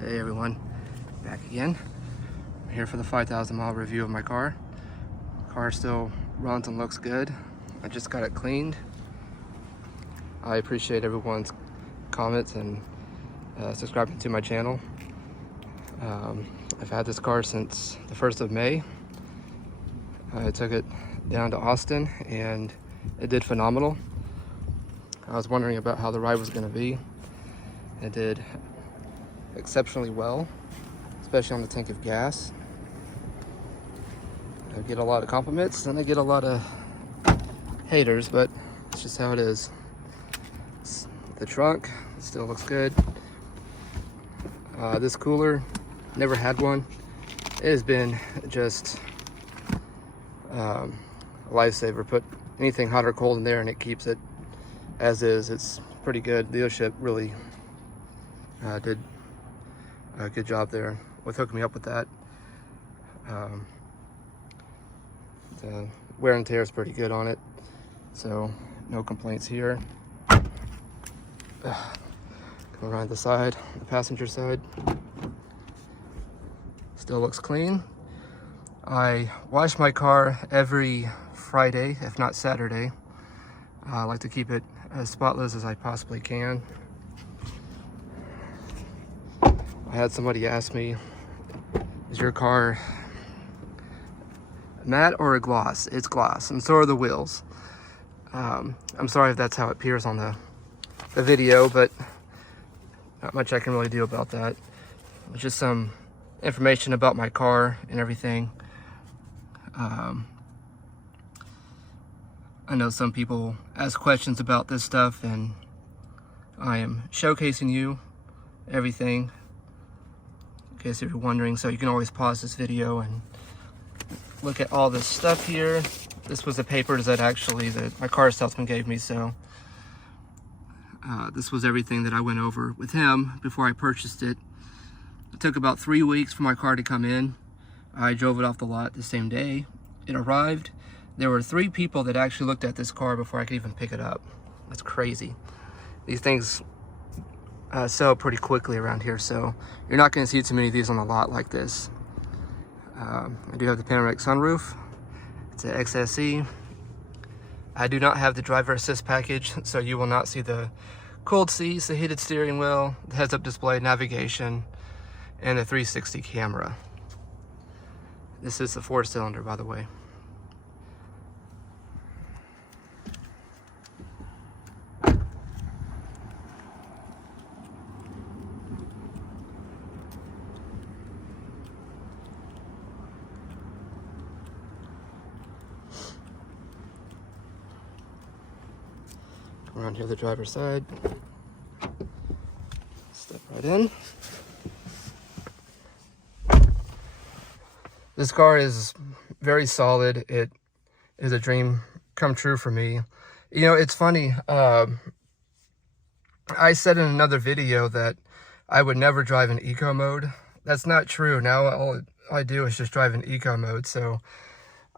Hey everyone, back again. I'm here for the 5,000 mile review of my car. Car still runs and looks good. I just got it cleaned. I appreciate everyone's comments and subscribing to my channel. I've had this car since the 1st of May. I took it down to Austin and it did phenomenal. I was wondering about how the ride was going to be. It did exceptionally well, especially on the tank of gas. I get a lot of compliments and I get a lot of haters, but it's just how it is. The trunk still looks good. This cooler, never had one. It has been just a lifesaver. Put anything hot or cold in there and it keeps it as is. It's pretty good. The dealership really did a good job there with hooking me up with that. The wear and tear is pretty good on it, so no complaints here. Come around the side, the passenger side. Still looks clean. I wash my car every Friday, if not Saturday. I like to keep it as spotless as I possibly can. I had somebody ask me, is your car matte or a gloss? It's gloss, and so are the wheels. I'm sorry if that's how it appears on the video, but not much I can really do about that. It's just some information about my car and everything. I know some people ask questions about this stuff, and I am showcasing you everything, in case you're wondering. So you can always pause this video and look at all this stuff here. This was the papers that my car salesman gave me, so this was everything that I went over with him before I purchased it. It took about 3 weeks for my car to come in. I drove it off the lot the same day it arrived. There were 3 people that actually looked at this car before I could even pick it up. That's crazy. These things sell pretty quickly around here, so you're not going to see too many of these on the lot like this. I do have the panoramic sunroof. It's an XSE. I do not have the driver assist package, so you will not see the cooled seats, the heated steering wheel, the heads-up display, navigation, and the 360 camera. This is the 4-cylinder, by the way. Around here, the driver's side. Step right in. This car is very solid. It is a dream come true for me. You know, it's funny. I said in another video that I would never drive in eco mode. That's not true. Now all I do is just drive in eco mode. So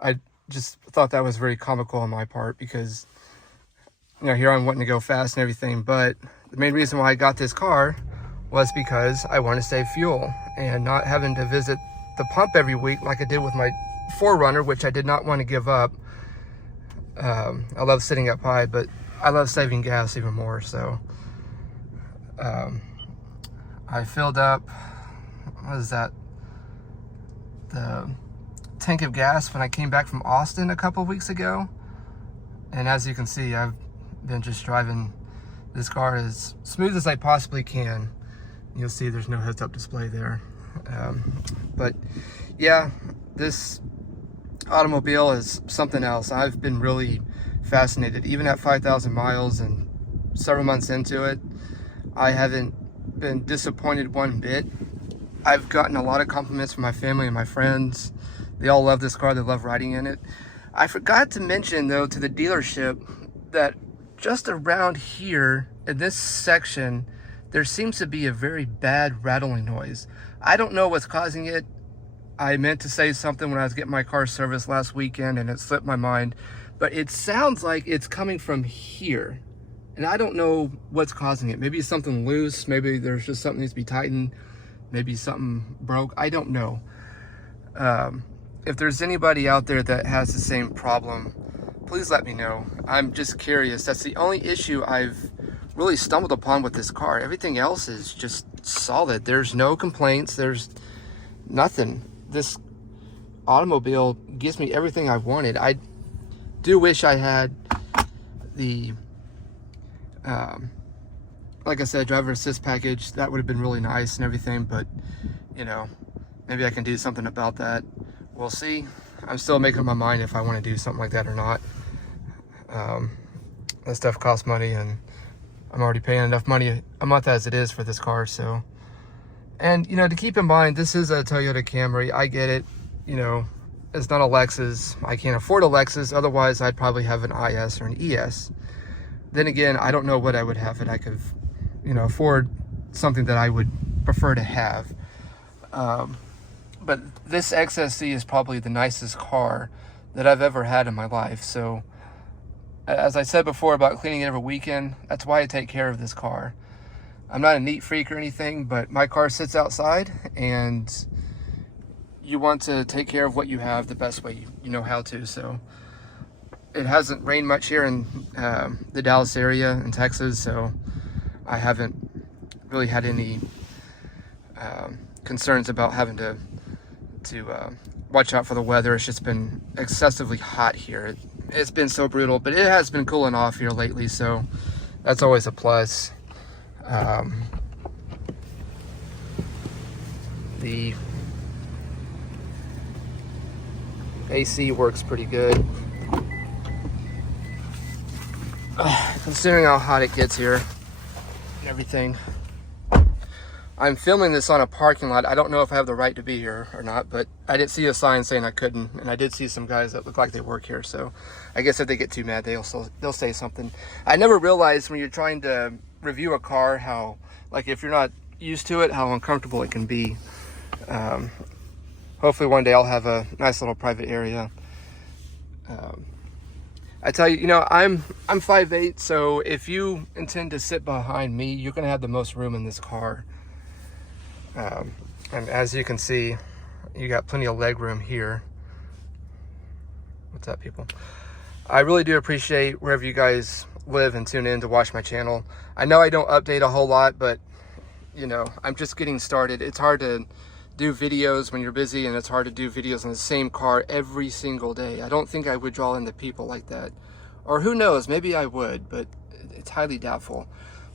I just thought that was very comical on my part, because you know, here I'm wanting to go fast and everything, but the main reason why I got this car was because I want to save fuel and not having to visit the pump every week like I did with my 4Runner, which I did not want to give up. I love sitting up high, but I love saving gas even more. So I filled up, what is that, the tank of gas when I came back from Austin a couple of weeks ago. And as you can see, I've been just driving this car as smooth as I possibly can. You'll see there's no heads-up display there. But yeah, this automobile is something else. I've been really fascinated. Even at 5,000 miles and several months into it, I haven't been disappointed one bit. I've gotten a lot of compliments from my family and my friends. They all love this car. They love riding in it. I forgot to mention, though, to the dealership that just around here in this section, there seems to be a very bad rattling noise. I don't know what's causing it. I meant to say something when I was getting my car serviced last weekend and it slipped my mind, but it sounds like it's coming from here. And I don't know what's causing it. Maybe it's something loose. Maybe there's just something that needs to be tightened. maybe something broke. I don't know. If there's anybody out there that has the same problem, please let me know. I'm just curious. That's the only issue I've really stumbled upon with this car. Everything else is just solid. There's no complaints. There's nothing. This automobile gives me everything I wanted. I do wish I had the like I said, driver assist package. That would have been really nice and everything, but you know, maybe I can do something about that. We'll see. I'm still making up my mind if I want to do something like that or not. That stuff costs money, and I'm already paying enough money a month as it is for this car. So, and you know, to keep in mind, this is a Toyota Camry. I get it. You know, it's not a Lexus. I can't afford a Lexus. Otherwise, I'd probably have an IS or an ES. Then again, I don't know what I would have if I could, you know, afford something that I would prefer to have. But this XSE is probably the nicest car that I've ever had in my life. So, as I said before about cleaning it every weekend, that's why I take care of this car. I'm not a neat freak or anything, but my car sits outside, and you want to take care of what you have the best way you know how to. So, it hasn't rained much here in the Dallas area in Texas, so I haven't really had any concerns about having to watch out for the weather. It's just been excessively hot here. It's been so brutal, but it has been cooling off here lately, so that's always a plus. The AC works pretty good. Considering how hot it gets here and everything. I'm filming this on a parking lot. I don't know if I have the right to be here or not, but I did see a sign saying I couldn't, and I did see some guys that look like they work here, so I guess if they get too mad, they'll say something. I never realized when you're trying to review a car how, like, if you're not used to it, how uncomfortable it can be. Hopefully one day I'll have a nice little private area. I tell you, you know, I'm 5'8", so if you intend to sit behind me, you're gonna have the most room in this car. And as you can see, you got plenty of leg room here. What's up, people? I really do appreciate wherever you guys live and tune in to watch my channel. I know I don't update a whole lot, but you know, I'm just getting started. It's hard to do videos when you're busy, and it's hard to do videos on the same car every single day. I don't think I would draw in the people like that. Or who knows, maybe I would, but it's highly doubtful.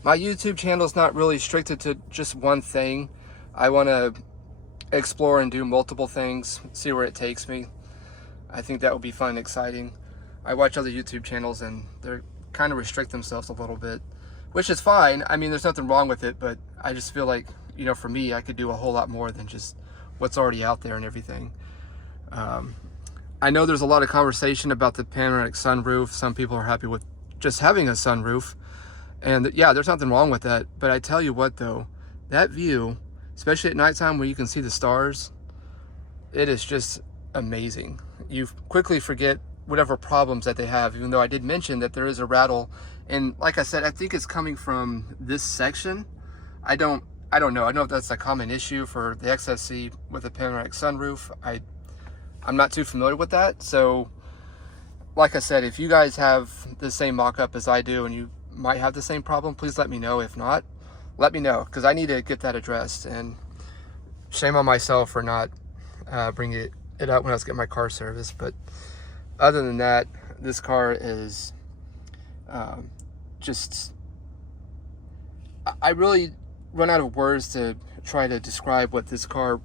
My YouTube channel is not really restricted to just one thing. I want to explore and do multiple things, see where it takes me. I think that would be fun and exciting. I watch other YouTube channels and they're kind of restrict themselves a little bit, which is fine. I mean, there's nothing wrong with it, but I just feel like, you know, for me, I could do a whole lot more than just what's already out there and everything. I know there's a lot of conversation about the panoramic sunroof. Some people are happy with just having a sunroof, and yeah, there's nothing wrong with that. But I tell you what though, that view, especially at nighttime where you can see the stars, it is just amazing. You quickly forget whatever problems that they have, even though I did mention that there is a rattle. And like I said, I think it's coming from this section. I don't know. I don't know if that's a common issue for the XSE with a panoramic sunroof. I'm not too familiar with that. So like I said, if you guys have the same mock-up as I do and you might have the same problem, please let me know. If not, let me know, because I need to get that addressed. And shame on myself for not bringing it up when I was getting my car serviced. But other than that, this car is just, I really run out of words to try to describe what this car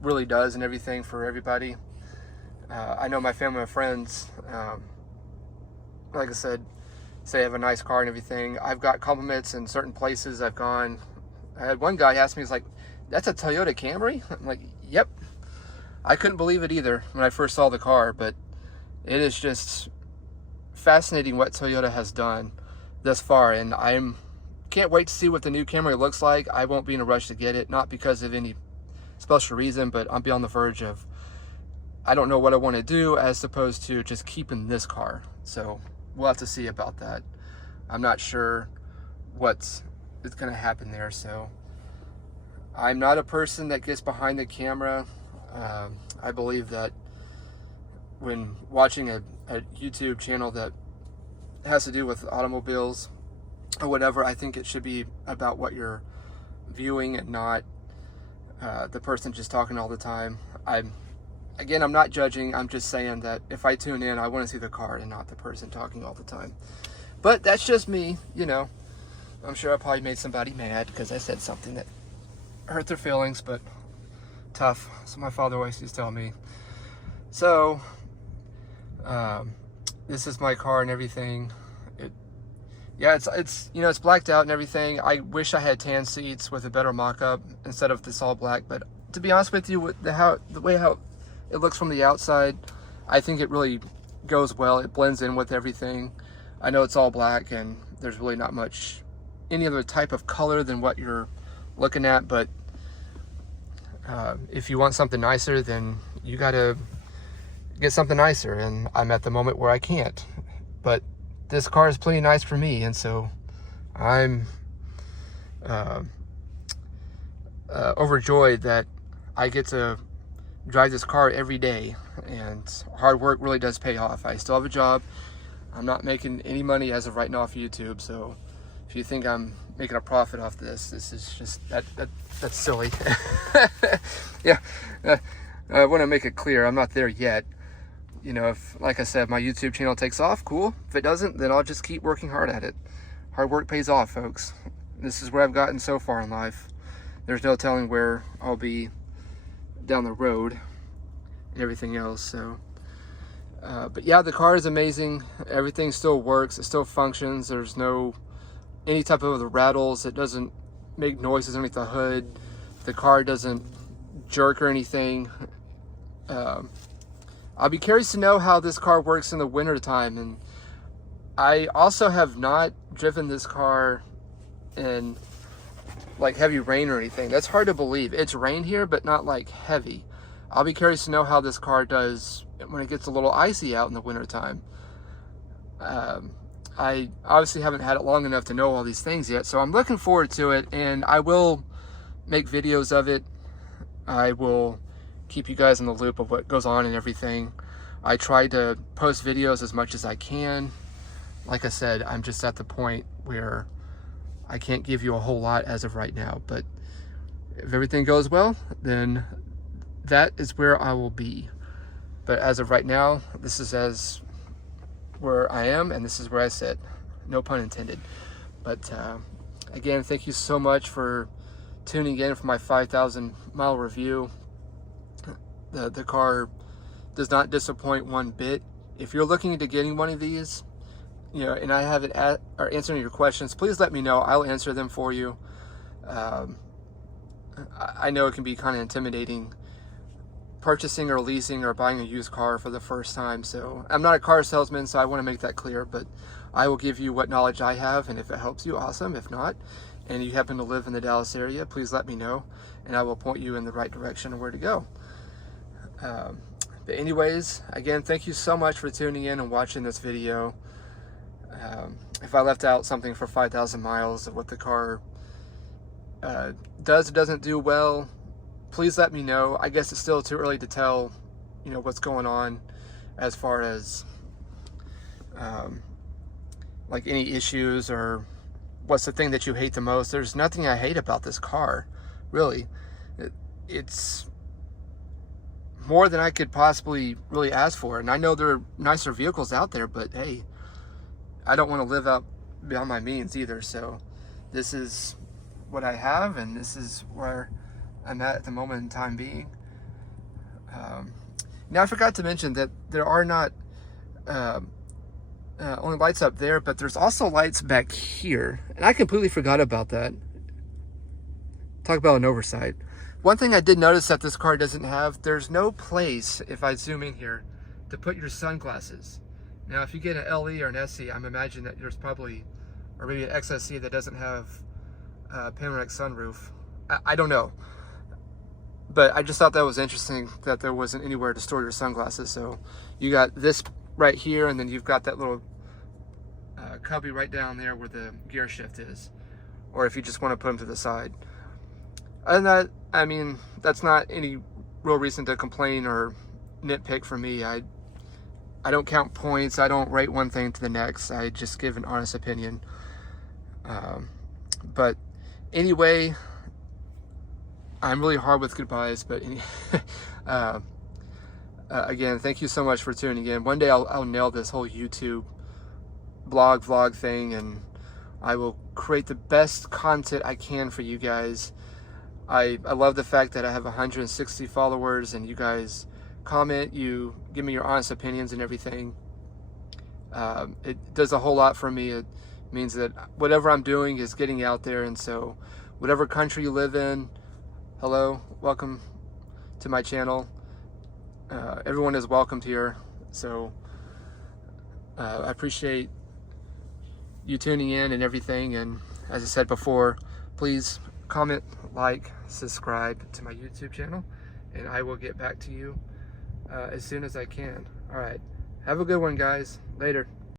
really does and everything for everybody. I know my family and friends, like I said, say I have a nice car and everything. I've got compliments in certain places I've gone. I had one guy ask me, he's like, "That's a Toyota Camry?" I'm like, "Yep." I couldn't believe it either when I first saw the car, but it is just fascinating what Toyota has done thus far, and can't wait to see what the new Camry looks like. I won't be in a rush to get it, not because of any special reason, but I'll be on the verge of, I don't know what I want to do as opposed to just keeping this car. So we'll have to see about that. I'm not sure what's going to happen there. So I'm not a person that gets behind the camera. I believe that when watching a YouTube channel that has to do with automobiles or whatever, I think it should be about what you're viewing and not the person just talking all the time. Again, I'm not judging. I'm just saying that if I tune in, I want to see the car and not the person talking all the time. But that's just me, you know. I'm sure I probably made somebody mad because I said something that hurt their feelings, but tough. So my father always used to tell me. So, this is my car and everything. Yeah, it's you know, it's blacked out and everything. I wish I had tan seats with a better mock-up instead of this all black. But to be honest with you, with the way how it looks from the outside, I think it really goes well. It blends in with everything. I know it's all black and there's really not much any other type of color than what you're looking at, but if you want something nicer, then you gotta get something nicer, and I'm at the moment where I can't. But this car is plenty nice for me, and so I'm overjoyed that I get to drive this car every day, and hard work really does pay off. I still have a job. I'm not making any money as of right now off YouTube, so if you think I'm making a profit off this is just that's silly. Yeah, I want to make it clear I'm not there yet. You know, if, like I said, my YouTube channel takes off, cool. If it doesn't, then I'll just keep working hard at it. Hard work pays off, folks. This is where I've gotten so far in life. There's no telling where I'll be down the road and everything else. So but yeah, the car is amazing. Everything still works. It still functions. There's no any type of the rattles. It doesn't make noises underneath the hood. The car doesn't jerk or anything. I'll be curious to know how this car works in the winter time. And I also have not driven this car in like heavy rain or anything. That's hard to believe. It's rained here, but not like heavy. I'll be curious to know how this car does when it gets a little icy out in the winter time. I obviously haven't had it long enough to know all these things yet, so I'm looking forward to it, and I will make videos of it. I will keep you guys in the loop of what goes on and everything. I try to post videos as much as I can. Like I said, I'm just at the point where I can't give you a whole lot as of right now, but if everything goes well, then that is where I will be. But as of right now, this is where I am, and this is where I sit. No pun intended. But again, thank you so much for tuning in for my 5,000 mile review. The car does not disappoint one bit. If you're looking into getting one of these, you know, and I haven't or answering your questions, please let me know. I'll answer them for you. I know it can be kind of intimidating purchasing or leasing or buying a used car for the first time. So I'm not a car salesman, so I want to make that clear, but I will give you what knowledge I have, and if it helps you, awesome. If not, and you happen to live in the Dallas area, please let me know, and I will point you in the right direction of where to go. But anyways, again, thank you so much for tuning in and watching this video. If I left out something for 5,000 miles of what the car does or doesn't do well, please let me know. I guess it's still too early to tell, you know, what's going on as far as like any issues or what's the thing that you hate the most. There's nothing I hate about this car, really. It's more than I could possibly really ask for, and I know there are nicer vehicles out there, but hey, I don't want to live out beyond my means either. So this is what I have, and this is where I'm at the moment in time being. Now, I forgot to mention that there are not only lights up there, but there's also lights back here, and I completely forgot about that. Talk about an oversight. One thing I did notice that this car doesn't have, there's no place, if I zoom in here, to put your sunglasses. Now, if you get an LE or an SE, I'm imagining that there's probably, or maybe an XSE that doesn't have a panoramic sunroof. I don't know. But I just thought that was interesting that there wasn't anywhere to store your sunglasses. So you got this right here, and then you've got that little cubby right down there where the gear shift is. Or if you just want to put them to the side. And that, I mean, that's not any real reason to complain or nitpick for me. I don't count points. I don't rate one thing to the next. I just give an honest opinion. But anyway, I'm really hard with goodbyes, but again, thank you so much for tuning in. One day I'll nail this whole YouTube vlog thing, and I will create the best content I can for you guys. I love the fact that I have 160 followers and you guys comment, you give me your honest opinions and everything. It does a whole lot for me. It means that whatever I'm doing is getting out there, and so whatever country you live in, hello, welcome to my channel. Everyone is welcomed here, so I appreciate you tuning in and everything. And as I said before, please comment, like, subscribe to my YouTube channel, and I will get back to you as soon as I can. All right, have a good one, guys. Later.